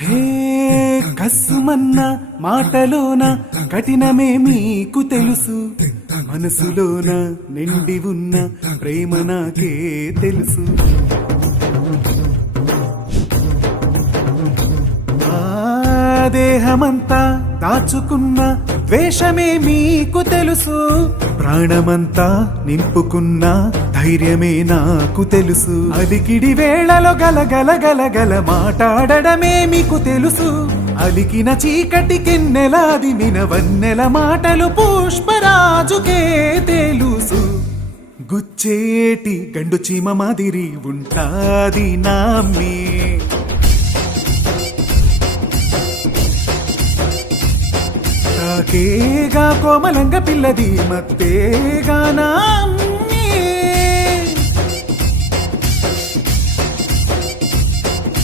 హే కస్సుమన్న మాటలోన కఠినమే మీకు తెలుసు, మనసులోన నిండి ఉన్న ప్రేమ నాకే తెలుసు. దేహమంతా దాచుకున్న ద్వేషమే మీకు తెలుసు, ప్రాణమంతా నింపుకున్న ధైర్యమే నాకు తెలుసు. అలికిడి వేళలో గలగల గలగల మాట్లాడడమే మీకు తెలుసు, అలికిన చీకటి కిన్నెలాది మినవన్నెల మాటలు పుష్పరాజుకే తెలుసు. గుచ్చేటి గండు చీమ మాదిరి ఉంటాది నామ్మే, కేగా కోమలంగ పిల్లది మత్తేగా నా